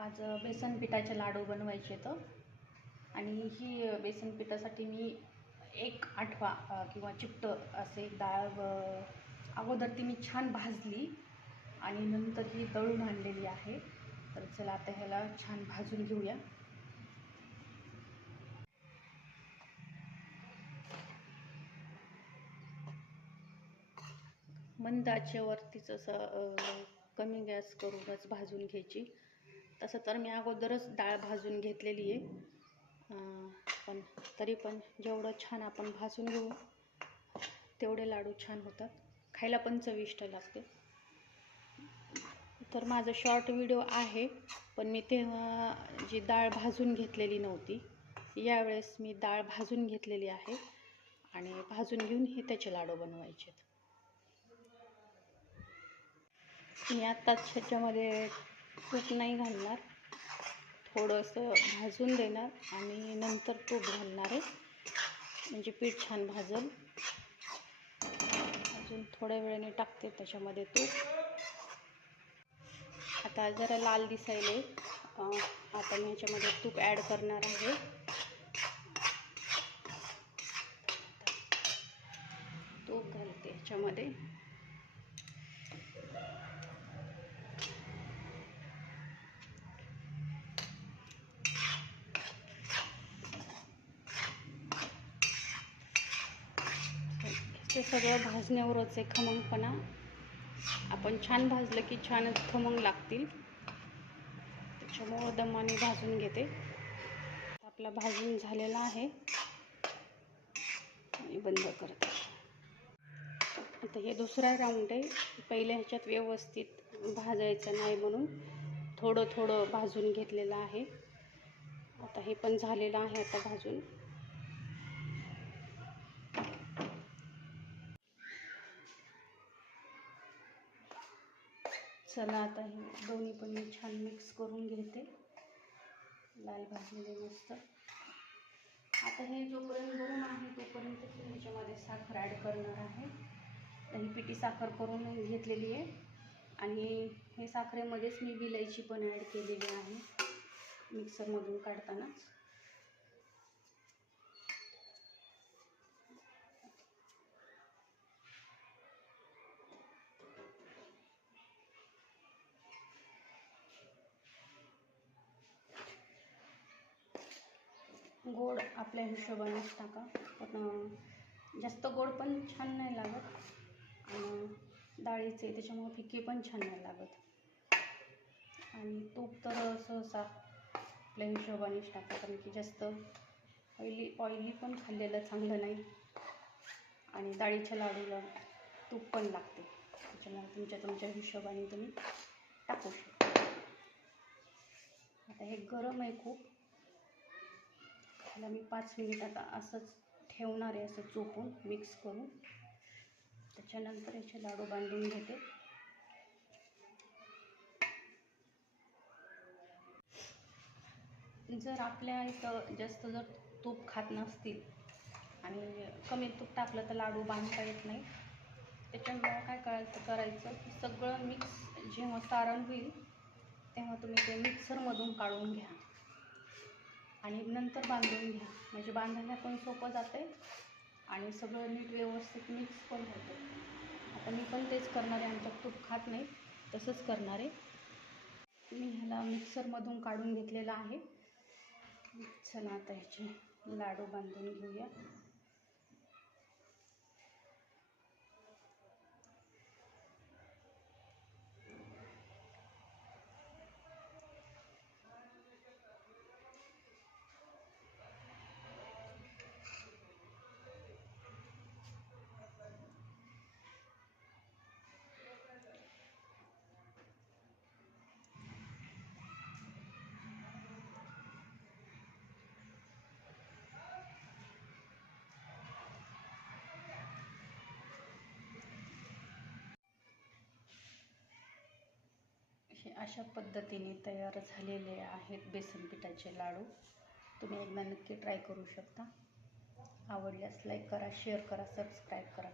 आज बेसन पिठाचे लाडू बनवायचे तर. आणि ही बेसन पिठासाठी मी एक आठवा किंवा चिपट असे डाळ अगोदर ती मी छान भाजली आणि नंतर ही दळून आणलेली आहे. तर चला आता ह्याला छान भाजून घेऊया. मंद आचेवरतीच असं कमी गॅस करूनच भाजून घ्यायची. तसं तर मी अगोदरच डाळ भाजून घेतलेली आहे. पण तरी पण जेवढं छान आपण भाजून घेऊ तेवढे लाडू छान होतात. खायला पण चविष्ट लागते. तर माझं शॉर्ट व्हिडिओ आहे पण मी तेव्हा जी डाळ भाजून घेतलेली नव्हती यावेळेस मी डाळ भाजून घेतलेली आहे आणि भाजून घेऊन हे त्याचे लाडू बनवायचे मी आत्ताच ह्याच्यामध्ये तूप नाही घालणार. थोडंसं भाजून देणार आणि नंतर तूप घालणार आहे. म्हणजे पीठ छान भाजल अजून थोड्या वेळाने टाकते त्याच्यामध्ये तूप. आता जरा लाल दिसायले. आता मी ह्याच्यामध्ये तूप ॲड करणार आहे. तूप घालते ह्याच्यामध्ये ते सगळं भाजण्यावरच आहे खमंगपणा. आपण छान भाजलं की छानच खमंग लागतील. त्याच्यामुळं दमाने भाजून घेते. आपला भाजून झालेला आहे. आणि बंद करते. आता हे दुसरा राऊंड आहे. पहिल्या ह्याच्यात व्यवस्थित भाजायचं नाही म्हणून थोडं थोडं भाजून घेतलेलं आहे. आता हे पण झालेलं आहे आता भाजून. चला आता हे दोन्ही पण मी छान मिक्स करून घेते. लाल भाजलेले मस्त. आता हे जोपर्यंत गरम आहे तोपर्यंत मी ह्याच्यामध्ये साखर ॲड करणार आहे. तर ही पिठी साखर करून घेतलेली आहे. आणि हे साखरेमध्येच मी विलायची पण ॲड केलेली आहे. मिक्सरमधून काढतानाच. गोड आपल्या हिशोबानेच टाका. पण जास्त गोड पण छान नाही लागत. आणि डाळीचे त्याच्यामुळे फिके पण छान नाही लागत. आणि तूप तर सहसा आपल्या हिशोबानेच टाका कारण की जास्त ऑइली ऑइली पण खाल्लेलं चांगलं नाही. आणि डाळीच्या लाडूला तूप पण लागते. त्याच्यामुळे तुमच्या तुमच्या हिशोबाने तुम्ही टाकू शकता. आता हे गरम आहे खूप. ह्याला मी पाच मिनिट आता असंच ठेवणार आहे असं चोपून मिक्स करून. त्याच्यानंतर याचे लाडू बांधून घेते. जर आपल्या इथं जास्त जर तूप खात नसतील आणि कमी तूप टाकलं तर लाडू बांधता येत नाही. त्याच्यामुळे काय करायचं करायचं की सगळं मिक्स जेव्हा सारण होईल तेव्हा तुम्ही ते मिक्सरमधून काढून घ्या. आणि नंतर बांधून घ्या. म्हणजे बांधायला पण सोपं जाते आणि सगळं नीट व्यवस्थित मिक्स पण होतं आता मी पण तेच करणार आहे आमच्यात तूप खात नाही तसंच करणार आहे. मी ह्याला मिक्सरमधून काढून घेतलेला आहे. चला आता ह्याचे लाडू बांधून घेऊया. हे अशा पद्धतीने तयार झालेले आहेत बेसन पिठाचे लाडू. तुम्ही एकदा नक्की ट्राय करू शकता. आवडल्यास लाईक करा शेअर करा सबस्क्राईब करा.